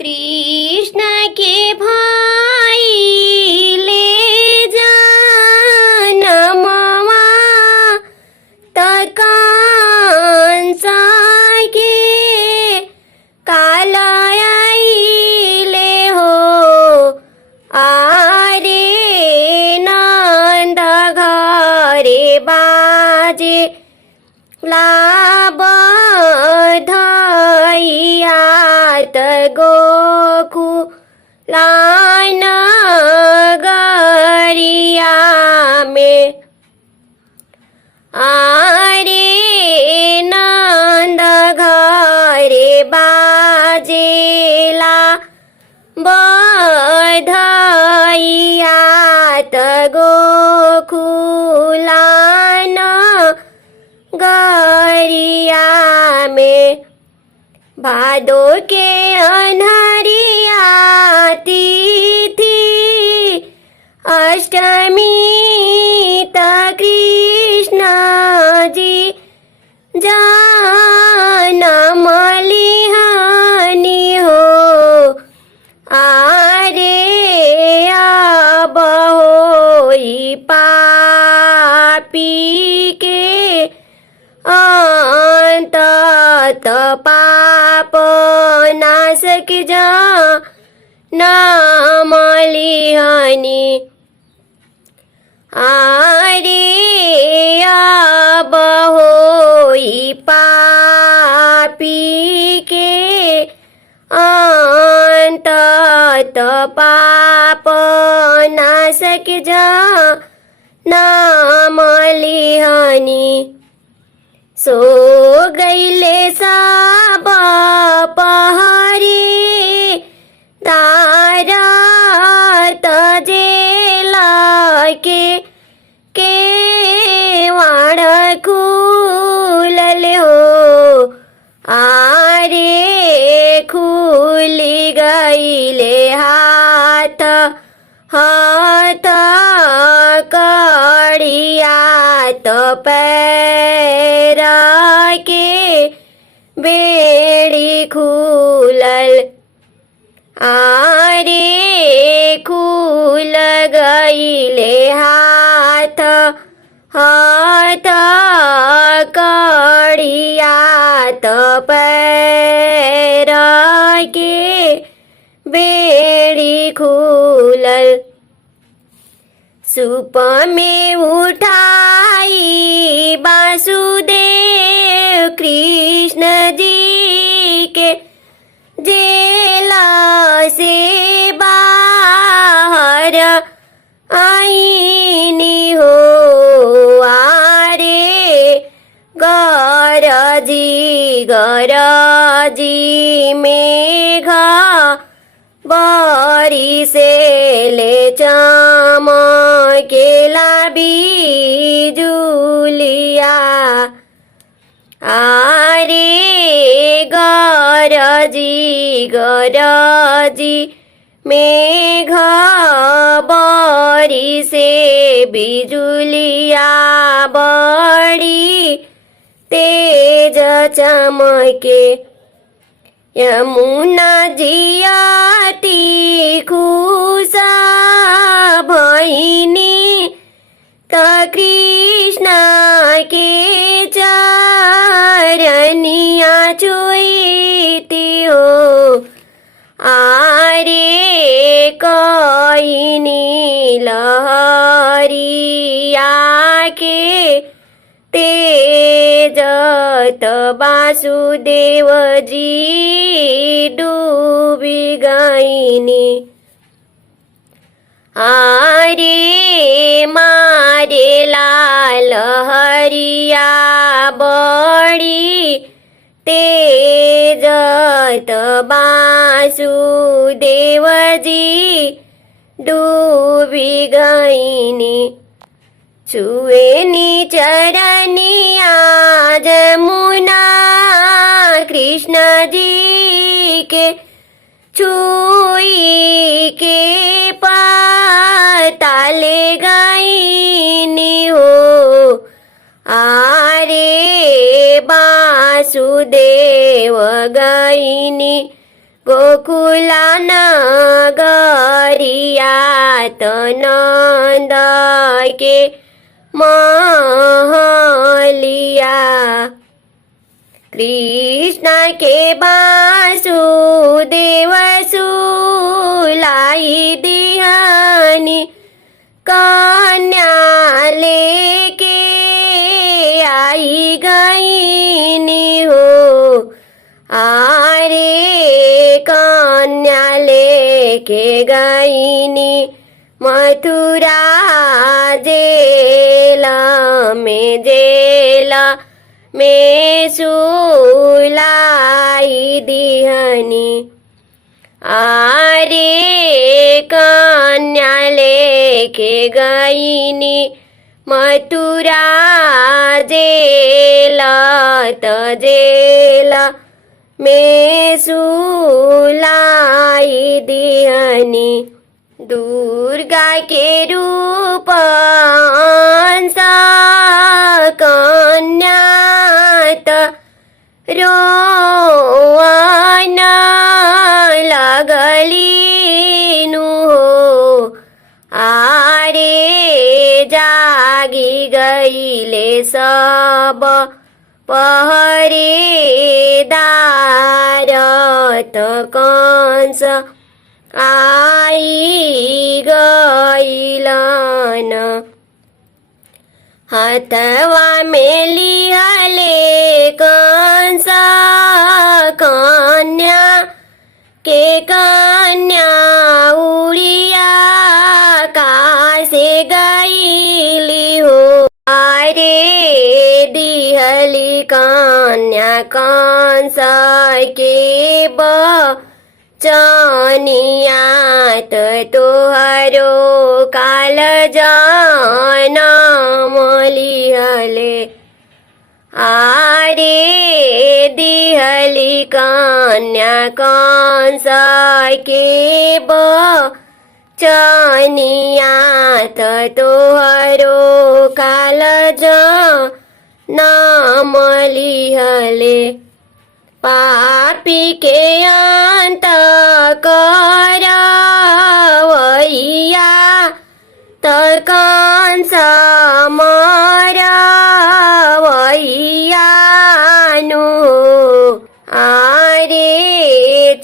कृष्ण के भाई ले जनमवा तकांसा के कालयाईले हो आरे नंद घरे बाजे लाबधयात गोकुलान गरिया में आरे नंद घरे बाजेला बधयात गोकुलान गरिया में भादो के अन्हरिया तिथि अष्टमी त कृष्ण जी जनम लिहानी हो आरे अब होई पापी के अंत पाप नाशक जा नाम लिहानी आरे अब होई पापी के अंत पाप नाशक जा नाम लिहानी सो गईले सब पहाड़ी तारा तजेला के वाण खुलल हो आरे खुली गईले हाथ कड़ियात पैर के बेड़ी खुलल आरे खुल गईले हाथ कड़ियात पैर के बेड़ी खुलल सूप में उठाई वासुदेव कृष्ण जी के जेला से बाहर आईनी हो आरे गरजी मेघा बारी से ले चमकेला बिजुलिया आरे गरजी मेघ बारी से बिजुलिया बड़ी तेज चमके यमुना जियाती खुशा भैनी त कृष्ण के चरनिया चोईती हो आरे कईनी लहरिया के तेजत वासुदेव जी डूबी गईनी आरे मारे लाल हरिया बड़ी तेजत वासुदेव जी डूबी गईनी छुएनी चरनिया जमुना कृष्ण जी के छुई के पाताले गईनी हो आरे वासुदेव गईनी गोकुला नगरियात नंद के महलिया कृष्ण के वासुदेव सुलाई दिहानी कन्या लेके आई गईनी हो आरे कन्या लेके गईनी मथुरा जेल में सुलाई दिहनी आरे कन्या लेके गईनी मथुरा जेल में सुलाई दिहनी दुर्गा के रूप अंश कन्यात रोवन लगलीनु हो आरे जागी गईले सब पहरेदार कंस आई गईलन हथवा में लिहले कंस कन्या के कन्या उड़िया कासे गईली हो आरे दिहली कन्या कंस के चनियात तोहरो काल जनम लिहले आरे दिहली कन्या कंस के चनियात तोहरो काल जनम लिहले पापी के अंत करवैया कंस मरवैयानु आरे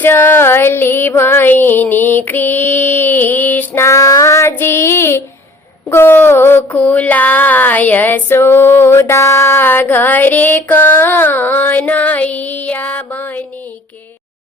चली भैनी कृष्णाजी गोकुला यशोदा घरे कन्हैया बनी।